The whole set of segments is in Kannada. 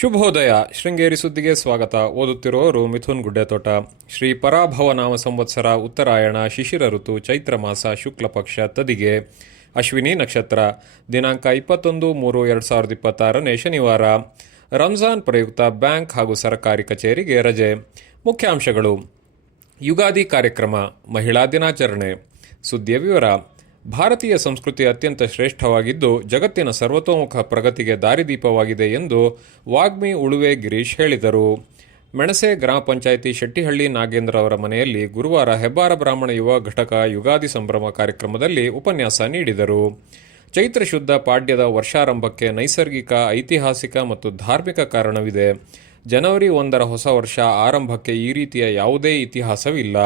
ಶುಭೋದಯ. ಶೃಂಗೇರಿ ಸುದ್ದಿಗೆ ಸ್ವಾಗತ. ಓದುತ್ತಿರುವವರು ಮಿಥುನ್ ಗುಡ್ಡೆತೋಟ. ಶ್ರೀ ಪರಾಭವ ನಾಮ ಸಂವತ್ಸರ, ಉತ್ತರಾಯಣ, ಶಿಶಿರ ಋತು, ಚೈತ್ರ ಮಾಸ, ಶುಕ್ಲ ಪಕ್ಷ, ತದಿಗೆ, ಅಶ್ವಿನಿ ನಕ್ಷತ್ರ. ದಿನಾಂಕ 21-3-2026 ಶನಿವಾರ. ರಂಜಾನ್ ಪ್ರಯುಕ್ತ ಬ್ಯಾಂಕ್ ಹಾಗೂ ಸರ್ಕಾರಿ ಕಚೇರಿಗೆ ರಜೆ. ಮುಖ್ಯಾಂಶಗಳು: ಯುಗಾದಿ ಕಾರ್ಯಕ್ರಮ, ಮಹಿಳಾ ದಿನಾಚರಣೆ. ಸುದ್ದಿಯ ವಿವರ. ಭಾರತೀಯ ಸಂಸ್ಕೃತಿ ಅತ್ಯಂತ ಶ್ರೇಷ್ಠವಾಗಿದ್ದು ಜಗತ್ತಿನ ಸರ್ವತೋಮುಖ ಪ್ರಗತಿಗೆ ದಾರಿದೀಪವಾಗಿದೆ ಎಂದು ವಾಗ್ಮಿ ಉಳುವೆ ಗಿರೀಶ್ ಹೇಳಿದರು. ಮೆಣಸೆ ಗ್ರಾಮ ಪಂಚಾಯಿತಿ ಶೆಟ್ಟಿಹಳ್ಳಿ ನಾಗೇಂದ್ರ ಅವರ ಮನೆಯಲ್ಲಿ ಗುರುವಾರ ಹೆಬ್ಬಾರ ಬ್ರಾಹ್ಮಣ ಯುವ ಘಟಕ ಯುಗಾದಿ ಸಂಭ್ರಮ ಕಾರ್ಯಕ್ರಮದಲ್ಲಿ ಉಪನ್ಯಾಸ ನೀಡಿದರು. ಚೈತ್ರ ಶುದ್ಧ ಪಾಡ್ಯದ ವರ್ಷಾರಂಭಕ್ಕೆ ನೈಸರ್ಗಿಕ, ಐತಿಹಾಸಿಕ ಮತ್ತು ಧಾರ್ಮಿಕ ಕಾರಣವಿದೆ. ಜನವರಿ 1ರ ಹೊಸ ವರ್ಷ ಆರಂಭಕ್ಕೆ ಈ ರೀತಿಯ ಯಾವುದೇ ಇತಿಹಾಸವಿಲ್ಲ.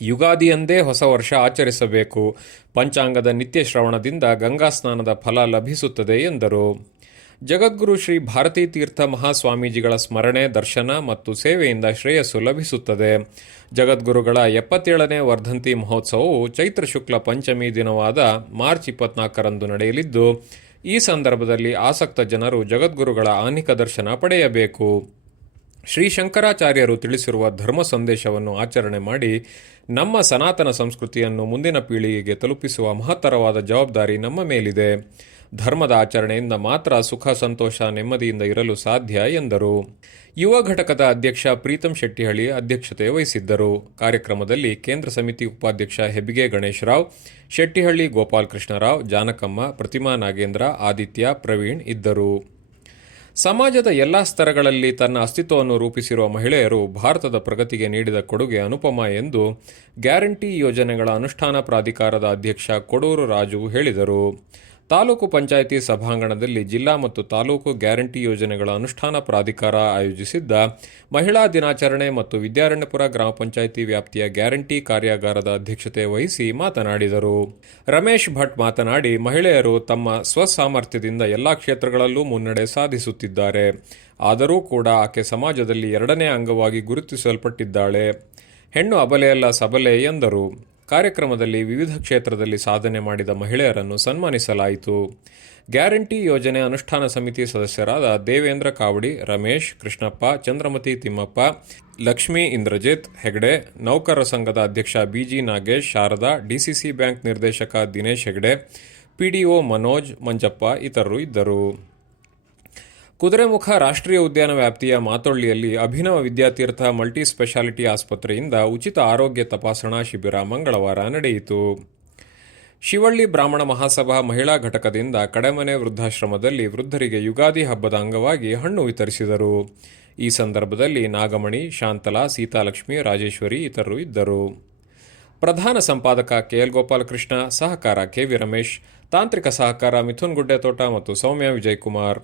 ಯುಗಾದಿಯಂದೇ ಹೊಸ ವರ್ಷ ಆಚರಿಸಬೇಕು. ಪಂಚಾಂಗದ ನಿತ್ಯ ಶ್ರವಣದಿಂದ ಗಂಗಾ ಸ್ನಾನದ ಫಲ ಲಭಿಸುತ್ತದೆ ಎಂದರು. ಜಗದ್ಗುರು ಶ್ರೀ ಭಾರತೀ ತೀರ್ಥ ಮಹಾಸ್ವಾಮೀಜಿಗಳ ಸ್ಮರಣೆ, ದರ್ಶನ ಮತ್ತು ಸೇವೆಯಿಂದ ಶ್ರೇಯಸ್ಸು ಲಭಿಸುತ್ತದೆ. ಜಗದ್ಗುರುಗಳ 77ನೇ ವರ್ಧಂತಿ ಮಹೋತ್ಸವವು ಚೈತ್ರ ಶುಕ್ಲ ಪಂಚಮಿ ದಿನವಾದ ಮಾರ್ಚ್ 24ರಂದು ನಡೆಯಲಿದ್ದು, ಈ ಸಂದರ್ಭದಲ್ಲಿ ಆಸಕ್ತ ಜನರು ಜಗದ್ಗುರುಗಳ ಆಹ್ನಿಕ ದರ್ಶನ ಪಡೆಯಬೇಕು. ಶ್ರೀ ಶಂಕರಾಚಾರ್ಯರು ತಿಳಿಸಿರುವ ಧರ್ಮ ಸಂದೇಶವನ್ನು ಆಚರಣೆ ಮಾಡಿ ನಮ್ಮ ಸನಾತನ ಸಂಸ್ಕೃತಿಯನ್ನು ಮುಂದಿನ ಪೀಳಿಗೆಗೆ ತಲುಪಿಸುವ ಮಹತ್ತರವಾದ ಜವಾಬ್ದಾರಿ ನಮ್ಮ ಮೇಲಿದೆ. ಧರ್ಮದ ಆಚರಣೆಯಿಂದ ಮಾತ್ರ ಸುಖ, ಸಂತೋಷ, ನೆಮ್ಮದಿಯಿಂದ ಇರಲು ಸಾಧ್ಯ ಎಂದರು. ಯುವ ಘಟಕದ ಅಧ್ಯಕ್ಷ ಪ್ರೀತಂ ಶೆಟ್ಟಿಹಳ್ಳಿ ಅಧ್ಯಕ್ಷತೆ ವಹಿಸಿದ್ದರು. ಕಾರ್ಯಕ್ರಮದಲ್ಲಿ ಕೇಂದ್ರ ಸಮಿತಿ ಉಪಾಧ್ಯಕ್ಷ ಹೆಬ್ಬಿಗೆ ಗಣೇಶರಾವ್, ಶೆಟ್ಟಿಹಳ್ಳಿ ಗೋಪಾಲ್ ಕೃಷ್ಣರಾವ್, ಜಾನಕಮ್ಮ, ಪ್ರತಿಮಾ ನಾಗೇಂದ್ರ, ಆದಿತ್ಯ, ಪ್ರವೀಣ್ ಇದ್ದರು. ಸಮಾಜದ ಎಲ್ಲ ಸ್ತರಗಳಲ್ಲಿ ತನ್ನ ಅಸ್ತಿತ್ವವನ್ನು ರೂಪಿಸಿರುವ ಮಹಿಳೆಯರು ಭಾರತದ ಪ್ರಗತಿಗೆ ನೀಡಿದ ಕೊಡುಗೆ ಅನುಪಮ ಎಂದು ಗ್ಯಾರಂಟಿ ಯೋಜನೆಗಳ ಅನುಷ್ಠಾನ ಪ್ರಾಧಿಕಾರದ ಅಧ್ಯಕ್ಷ ಕೊಡೂರು ರಾಜು ಹೇಳಿದರು. ತಾಲೂಕು ಪಂಚಾಯಿತಿ ಸಭಾಂಗಣದಲ್ಲಿ ಜಿಲ್ಲಾ ಮತ್ತು ತಾಲೂಕು ಗ್ಯಾರಂಟಿ ಯೋಜನೆಗಳ ಅನುಷ್ಠಾನ ಪ್ರಾಧಿಕಾರ ಆಯೋಜಿಸಿದ್ದ ಮಹಿಳಾ ದಿನಾಚರಣೆ ಮತ್ತು ವಿದ್ಯಾರಣ್ಯಪುರ ಗ್ರಾಮ ಪಂಚಾಯಿತಿ ವ್ಯಾಪ್ತಿಯ ಗ್ಯಾರಂಟಿ ಕಾರ್ಯಾಗಾರದ ಅಧ್ಯಕ್ಷತೆ ವಹಿಸಿ ಮಾತನಾಡಿದರು. ರಮೇಶ್ ಭಟ್ ಮಾತನಾಡಿ, ಮಹಿಳೆಯರು ತಮ್ಮ ಸ್ವಸಾಮರ್ಥ್ಯದಿಂದ ಎಲ್ಲ ಕ್ಷೇತ್ರಗಳಲ್ಲೂ ಮುನ್ನಡೆ ಸಾಧಿಸುತ್ತಿದ್ದಾರೆ. ಆದರೂ ಕೂಡ ಆಕೆ ಸಮಾಜದಲ್ಲಿ ಎರಡನೇ ಅಂಗವಾಗಿ ಗುರುತಿಸಲ್ಪಟ್ಟಿದ್ದಾಳೆ. ಹೆಣ್ಣು ಅಬಲೆಯಲ್ಲ, ಸಬಲೆ ಎಂದರು. ಕಾರ್ಯಕ್ರಮದಲ್ಲಿ ವಿವಿಧ ಕ್ಷೇತ್ರದಲ್ಲಿ ಸಾಧನೆ ಮಾಡಿದ ಮಹಿಳೆಯರನ್ನು ಸನ್ಮಾನಿಸಲಾಯಿತು. ಗ್ಯಾರಂಟಿ ಯೋಜನೆ ಅನುಷ್ಠಾನ ಸಮಿತಿ ಸದಸ್ಯರಾದ ದೇವೇಂದ್ರ ಕಾವಡಿ, ರಮೇಶ್, ಕೃಷ್ಣಪ್ಪ, ಚಂದ್ರಮತಿ ತಿಮ್ಮಪ್ಪ, ಲಕ್ಷ್ಮೀ ಇಂದ್ರಜಿತ್ ಹೆಗಡೆ, ನೌಕರರ ಸಂಘದ ಅಧ್ಯಕ್ಷ BG Nagesh, Sharada, DCC bank ನಿರ್ದೇಶಕ ದಿನೇಶ್ ಹೆಗಡೆ, ಪಿಡಿಒ ಮನೋಜ್, ಮಂಜಪ್ಪ ಇತರರು ಇದ್ದರು. ಕುದುರೆಮುಖ ರಾಷ್ಟ್ರೀಯ ಉದ್ಯಾನ ವ್ಯಾಪ್ತಿಯ ಮಾತೊಳ್ಳಿಯಲ್ಲಿ ಅಭಿನವ ವಿದ್ಯಾತೀರ್ಥ ಮಲ್ಟಿ ಸ್ಪೆಷಾಲಿಟಿ ಆಸ್ಪತ್ರೆಯಿಂದ ಉಚಿತ ಆರೋಗ್ಯ ತಪಾಸಣಾ ಶಿಬಿರ ಮಂಗಳವಾರ ನಡೆಯಿತು. ಶಿವಳ್ಳಿ ಬ್ರಾಹ್ಮಣ ಮಹಾಸಭಾ ಮಹಿಳಾ ಘಟಕದಿಂದ ಕಡೆಮನೆ ವೃದ್ಧಾಶ್ರಮದಲ್ಲಿ ವೃದ್ಧರಿಗೆ ಯುಗಾದಿ ಹಬ್ಬದ ಅಂಗವಾಗಿ ಹಣ್ಣು ವಿತರಿಸಿದರು. ಈ ಸಂದರ್ಭದಲ್ಲಿ ನಾಗಮಣಿ, ಶಾಂತಲಾ, ಸೀತಾಲಕ್ಷ್ಮಿ, ರಾಜೇಶ್ವರಿ ಇತರರು ಇದ್ದರು. ಪ್ರಧಾನ ಸಂಪಾದಕ ಕೆಎಲ್ ಗೋಪಾಲಕೃಷ್ಣ, ಸಹಕಾರ ಕೆವಿ ರಮೇಶ್, ತಾಂತ್ರಿಕ ಸಹಕಾರ ಮಿಥುನ್ ಗುಡ್ಡೆತೋಟ ಮತ್ತು ಸೌಮ್ಯ ವಿಜಯಕುಮಾರ್.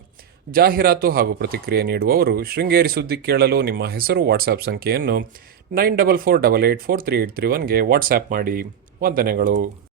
ಜಾಹೀರಾತು ಹಾಗೂ ಪ್ರತಿಕ್ರಿಯೆ ನೀಡುವವರು ಶೃಂಗೇರಿ ಸುದ್ದಿ ಕೇಳಲು ನಿಮ್ಮ ಹೆಸರು, ವಾಟ್ಸ್ಆಪ್ ಸಂಖ್ಯೆಯನ್ನು 9448843831ಗೆ ವಾಟ್ಸ್ಆ್ಯಪ್ ಮಾಡಿ. ವಂದನೆಗಳು.